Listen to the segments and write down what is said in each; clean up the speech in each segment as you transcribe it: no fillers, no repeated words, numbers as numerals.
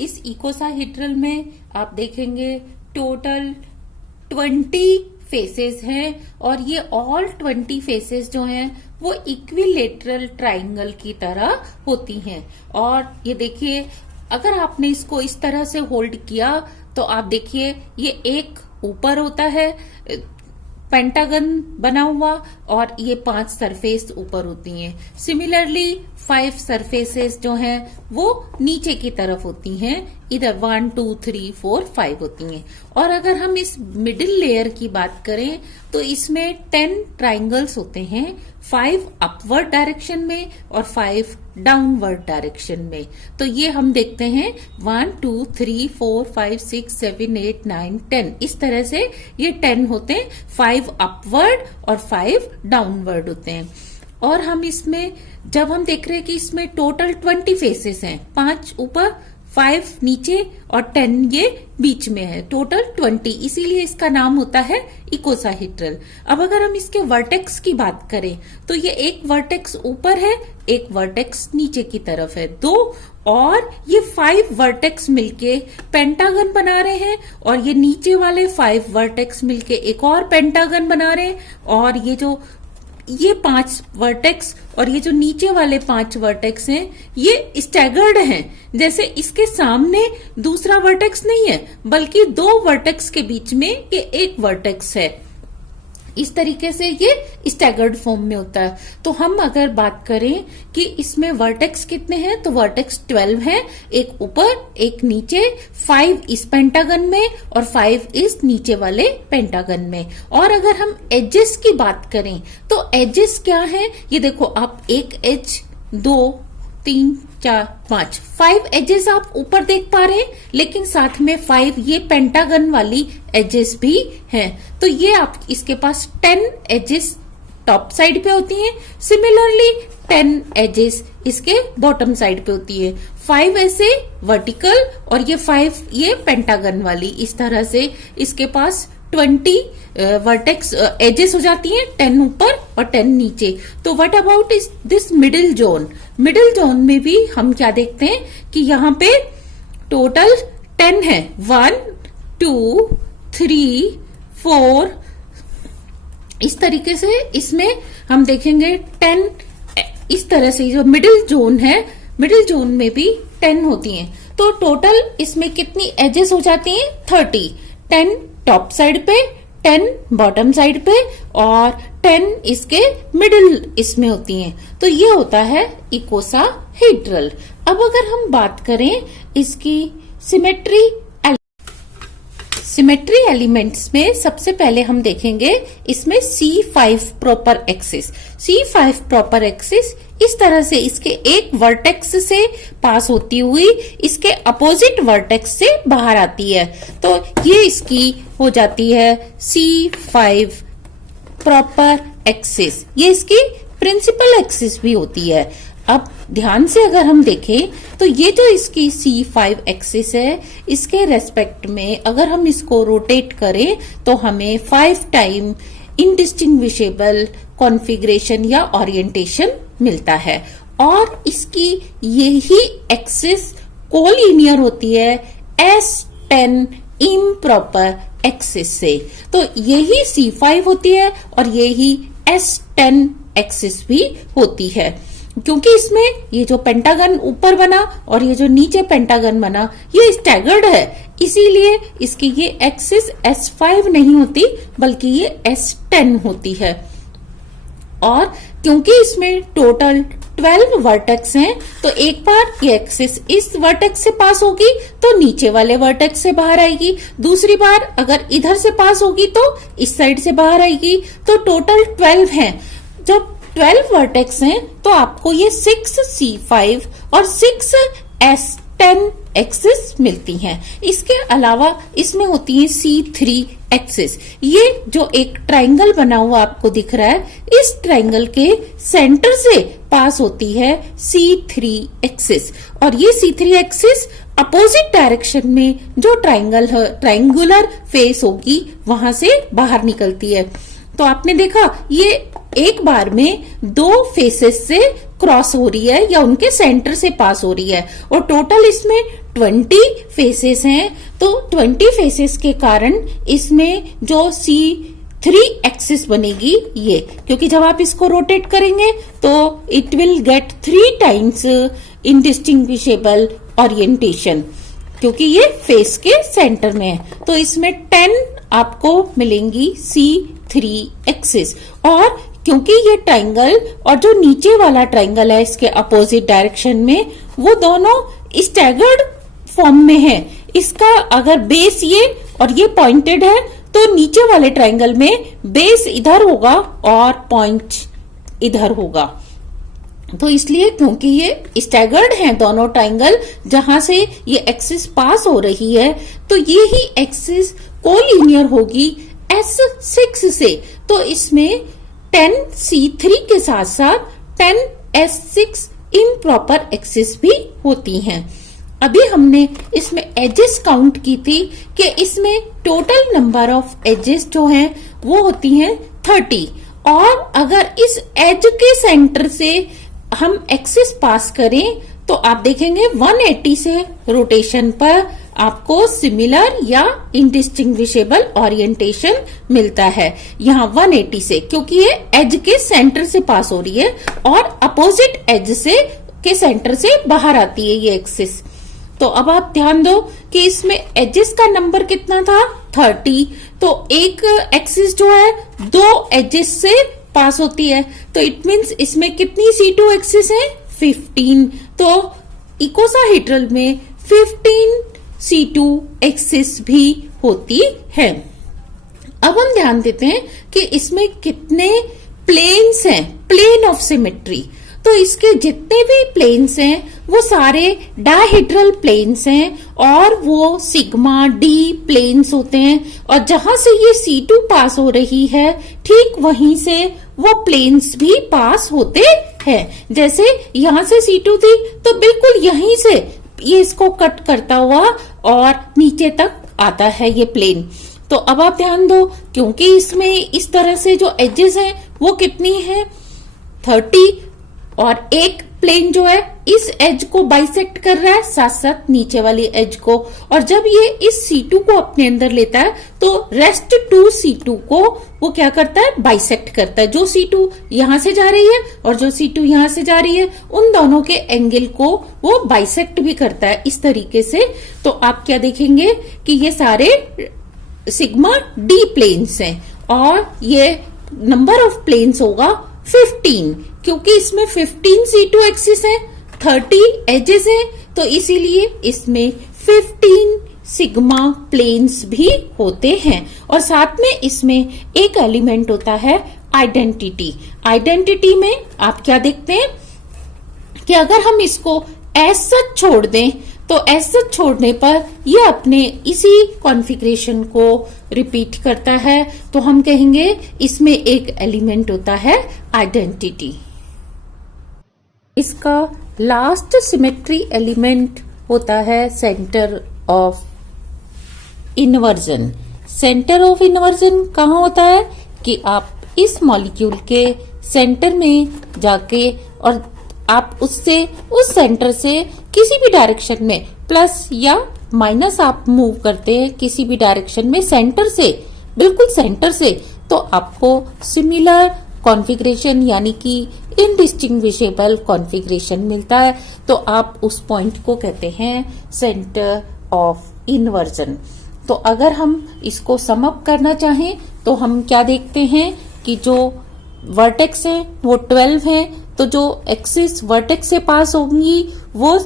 इस इकोसाहेड्रल में आप देखेंगे टोटल 20 फेसेस हैं और ये ऑल 20 फेसेस जो हैं वो इक्विलेटरल ट्राइंगल की तरह होती हैं। और ये देखिए, अगर आपने इसको इस तरह से होल्ड किया तो आप देखिए ये एक ऊपर होता है पेंटागन बना हुआ और ये 5 सरफेस ऊपर होती हैं। सिमिलरली 5 सरफेसेस जो हैं वो नीचे की तरफ होती हैं, इधर 1 2 3 4 5 होती हैं। और अगर हम इस मिडिल लेयर की बात करें तो इसमें 10 ट्राइंगल्स होते हैं, 5 अपवर्ड डायरेक्शन में और 5 डाउनवर्ड डायरेक्शन में। तो ये हम देखते हैं 1 2 3 4 5 6 7 8 9 10, इस तरह से ये 10 होते हैं, 5 अपवर्ड और 5 डाउनवर्ड होते हैं। और हम इसमें जब हम देख रहे हैं कि इसमें टोटल 20 फेसेस हैं, 5 ऊपर 5 नीचे और 10 ये बीच में है, टोटल 20, इसीलिए इसका नाम होता है इकोसाहेड्रल। अब अगर हम इसके वर्टेक्स की बात करें तो ये एक वर्टेक्स ऊपर है, एक वर्टेक्स नीचे की तरफ है, 2 और ये 5 वर्टेक्स मिलके पेंटागन बना रहे हैं और ये नीचे वाले 5 वर्टेक्स मिलके एक और पेंटागन बना रहे हैं। और ये 5 वर्टेक्स और ये जो नीचे वाले 5 वर्टेक्स हैं ये स्टैगर्ड हैं, जैसे इसके सामने दूसरा वर्टेक्स नहीं है बल्कि 2 वर्टेक्स के बीच में ये एक वर्टेक्स है। इस तरीके से ये स्टैगर्ड फॉर्म में होता है। तो हम अगर बात करें कि इसमें वर्टेक्स कितने हैं तो वर्टेक्स 12 हैं, एक ऊपर एक नीचे, 5 इस पेंटागन में और 5 इस नीचे वाले पेंटागन में। और अगर हम एजेस की बात करें तो एजेस क्या है, ये देखो आप एक एज, 2 3 4 5 एजेस आप ऊपर देख पा रहे हैं, लेकिन साथ में 5 ये पेंटागन वाली एजेस भी हैं। तो ये आप इसके पास 10 एजेस टॉप साइड पे होती हैं, सिमिलरली 10 एजेस इसके बॉटम साइड पे होती है, 5 ऐसे वर्टिकल और ये 5 ये पेंटागन वाली, इस तरह से इसके पास 20 वर्टेक्स एजेस हो जाती हैं, 10 ऊपर और 10 नीचे। तो what about this middle zone? Middle zone में भी हम क्या देखते हैं कि यहाँ पे टोटल 10 है, 1 2 3 4, इस तरीके से इसमें हम देखेंगे 10 इस तरह से जो मिडिल जोन है, मिडिल जोन में भी 10 होती हैं। तो टोटल इसमें कितनी एजेस हो जाती हैं? 30, 10 टॉप साइड पे, 10 बॉटम साइड पे और 10 इसके मिडिल इसमें होती हैं। तो ये होता है इकोसाहेड्रल। अब अगर हम बात करें इसकी सिमेट्री एलिमेंट्स में, सबसे पहले हम देखेंगे इसमें C5 proper axis. C5 proper axis इस तरह से इसके एक वर्टेक्स से पास होती हुई इसके अपोजिट वर्टेक्स से बाहर आती है, तो ये इसकी हो जाती है C5 प्रॉपर एक्सिस। ये इसकी प्रिंसिपल एक्सिस भी होती है। अब ध्यान से अगर हम देखें तो ये जो इसकी C5 एक्सिस है, इसके रेस्पेक्ट में अगर हम इसको रोटेट करें तो हमें 5 टाइम इंडिस्टिंग्विशेबल कॉन्फ़िगरेशन या ओरिएंटेशन मिलता है। और इसकी यही एक्सिस कोलिनियर होती है S10 इम्प्रॉपर एक्सिस से। तो यही C5 होती है और यही S10 एक्सिस भी होती है, क्योंकि इसमें ये जो पेंटागन ऊपर बना और ये जो नीचे पेंटागन बना ये स्टैगर्ड है, इसीलिए इसकी ये एक्सिस S5 नहीं होती बल्कि ये S10 होती है। और क्योंकि इसमें टोटल 12 वर्टेक्स हैं तो एक बार ये एक्सिस इस वर्टेक्स से पास होगी तो नीचे वाले वर्टेक्स से बाहर आएगी, दूसरी बार अगर इधर से पास होगी तो इस साइड से बाहर आएगी। तो टोटल 12 हैं। जब 12 वर्टेक्स हैं तो आपको ये 6 C5 और 6 S10 एक्सिस मिलती हैं। इसके अलावा इसमें होती है C3 एक्सिस। ये जो एक ट्राइंगल बना हुआ आपको दिख रहा है, इस ट्राइंगल के सेंटर से पास होती है C3 एक्सिस और ये C3 एक्सिस अपोजिट डायरेक्शन में जो ट्राइंगुलर फेस होगी वहां से बाहर निकलती है। तो आपने देखा ये एक बार में 2 फेसेस से क्रॉस हो रही है या उनके सेंटर से पास हो रही है। और टोटल इसमें 20 फेसेस हैं, तो 20 फेसेस के कारण इसमें जो C3 एक्सिस बनेगी ये, क्योंकि जब आप इसको रोटेट करेंगे तो it will get 3 times indistinguishable orientation, क्योंकि ये फेस के सेंटर में है। तो इसमें 10 आपको मिलेंगी C3 एक्सिस। और क्योंकि ये ट्राइंगल और जो नीचे वाला ट्राइंगल है इसके अपोजिट डायरेक्शन में, वो दोनों स्टैगर्ड फॉर्म में है। इसका अगर बेस ये और ये पॉइंटेड है तो नीचे वाले ट्राइंगल में बेस इधर होगा और पॉइंट इधर होगा। तो इसलिए क्योंकि ये स्टैगर्ड हैं दोनों ट्राइंगल जहां से ये एक्सिस पास हो रही है, तो ये ही एक्सिस कोलिनियर होगी S6 से। तो इसमें 10C3 के साथ साथ 10S6 इम्प्रॉपर एक्सिस भी होती हैं। अभी हमने इसमें एजेस काउंट की थी कि इसमें टोटल नंबर ऑफ एजेस जो हैं वो होती हैं 30। और अगर इस एज के सेंटर से हम एक्सिस पास करें तो आप देखेंगे 180 से रोटेशन पर आपको सिमिलर या इंडिस्टिंग्विशेबल ओरिएंटेशन मिलता है। यहाँ 180 से, क्योंकि ये एज के सेंटर से पास हो रही है और अपोजिट एज से के सेंटर से बाहर आती है ये एक्सिस। तो अब आप ध्यान दो कि इसमें एजेस का नंबर कितना था 30। तो एक एक्सिस जो है 2 एजेस से पास होती है, तो इट मीन्स इसमें कितनी C2 एक्सिस है 15। तो इकोसाहेड्रल में 15 C2 एक्सिस भी होती है। अब हम ध्यान देते हैं कि इसमें कितने प्लेन्स हैं, प्लेन ऑफ सिमेट्री। तो इसके जितने भी प्लेन्स हैं वो सारे डायहेड्रल प्लेन्स हैं और वो सिग्मा डी प्लेन्स होते हैं। और जहां से ये C2 पास हो रही है ठीक वहीं से वो प्लेन्स भी पास होते हैं। जैसे यहां से C2 थी तो बिल्कुल यहीं से ये इसको कट करता हुआ और नीचे तक आता है ये प्लेन। तो अब आप ध्यान दो, क्योंकि इसमें इस तरह से जो एजेस हैं वो कितनी है 30, और एक प्लेन जो है इस एज को बाइसेक्ट कर रहा है साथ साथ नीचे वाली एज को। और जब ये इस C2 को अपने अंदर लेता है तो रेस्ट टू C2 को वो क्या करता है बाइसेक्ट करता है। जो C2 यहां से जा रही है और जो C2 यहां से जा रही है उन दोनों के एंगल को वो बाइसेक्ट भी करता है इस तरीके से। तो आप क्या देखेंगे कि ये सारे सिग्मा डी प्लेन्स हैं और ये नंबर ऑफ प्लेन्स होगा 15, क्योंकि इसमें 15 C2 एक्सिस है, 30 एजेस है, तो इसीलिए इसमें 15 सिग्मा प्लेन्स भी होते हैं। और साथ में इसमें एक एलिमेंट होता है आइडेंटिटी। आइडेंटिटी में आप क्या देखते हैं कि अगर हम इसको ऐसा छोड़ दें तो ऐसा छोड़ने पर ये अपने इसी कॉन्फ़िगरेशन को रिपीट करता है, तो हम कहेंगे इसमें एक एलिमेंट होता है आइडेंटिटी। इसका लास्ट सिमेट्री एलिमेंट होता है centre of inversion. Centre of inversion कहाँ होता है कि आप इस मॉलिक्यूल के सेंटर में जाके और आप उससे उस सेंटर से किसी भी डायरेक्शन में प्लस या माइनस आप मूव करते हैं किसी भी डायरेक्शन में सेंटर से, बिल्कुल सेंटर से, तो आपको सिमिलर कॉन्फ़िगरेशन यानी कि इनडिस्टिंग्विशेबल कॉन्फ़िगरेशन मिलता है। तो आप उस पॉइंट को कहते हैं सेंटर ऑफ इन्वर्जन। तो अगर हम इसको सम अप करना चाहें तो हम क्या देखते हैं कि जो वर्टेक्स है वो 12 है, तो जो एक्सिस वर्टेक्स से पास होंगी वो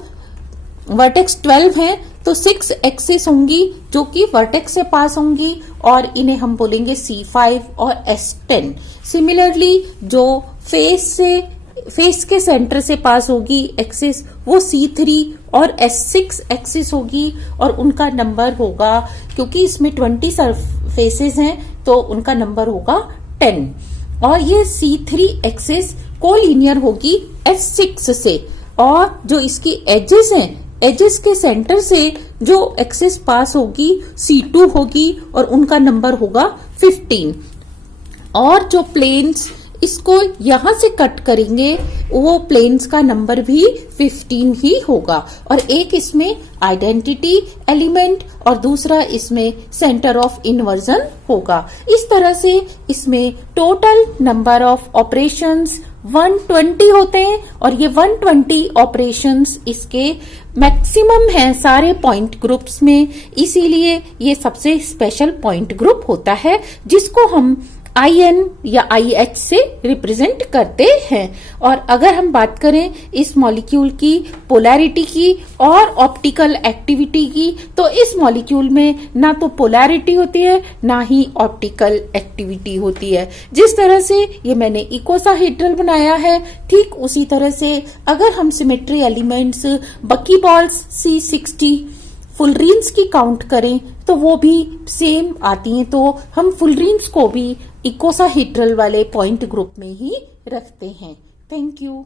वर्टेक्स 12 है, तो 6 एक्सिस होंगी जो कि वर्टेक्स से पास होंगी और इन्हें हम बोलेंगे C5 और S10। सिमिलरली जो फेस के सेंटर से पास होगी एक्सिस वो C3 और S6 एक्सिस होगी और उनका नंबर होगा, क्योंकि इसमें 20 सरफेसेस हैं तो उनका नंबर होगा 10। और ये C3 एक्सिस कोलिनियर होगी S6 से, और जो इसकी एजेस हैं एजेस के सेंटर से जो एक्सिस पास होगी C2 होगी और उनका नंबर होगा 15। और जो प्लेन्स इसको यहां से कट करेंगे वो प्लेन्स का नंबर भी 15 ही होगा। और एक इसमें आइडेंटिटी एलिमेंट और दूसरा इसमें सेंटर ऑफ इन्वर्जन होगा। इस तरह से इसमें टोटल नंबर ऑफ ऑपरेशंस 120 होते हैं और ये 120 ऑपरेशंस इसके मैक्सिमम हैं सारे पॉइंट ग्रुप्स में, इसीलिए ये सबसे स्पेशल पॉइंट ग्रुप होता है जिसको हम IN या IH से रिप्रेजेंट करते हैं। और अगर हम बात करें इस मॉलिक्यूल की पोलैरिटी की और ऑप्टिकल एक्टिविटी की, तो इस मॉलिक्यूल में ना तो पोलैरिटी होती है ना ही ऑप्टिकल एक्टिविटी होती है। जिस तरह से ये मैंने इकोसाहेड्रल बनाया है, ठीक उसी तरह से अगर हम सिमेट्री एलिमेंट्स बकीबॉल्स C60 फुलरीन्स की काउंट करें तो वो भी सेम आती हैं, तो हम फुलरीन्स को भी इकोसाहेड्रल वाले पॉइंट ग्रुप में ही रखते हैं। Thank you.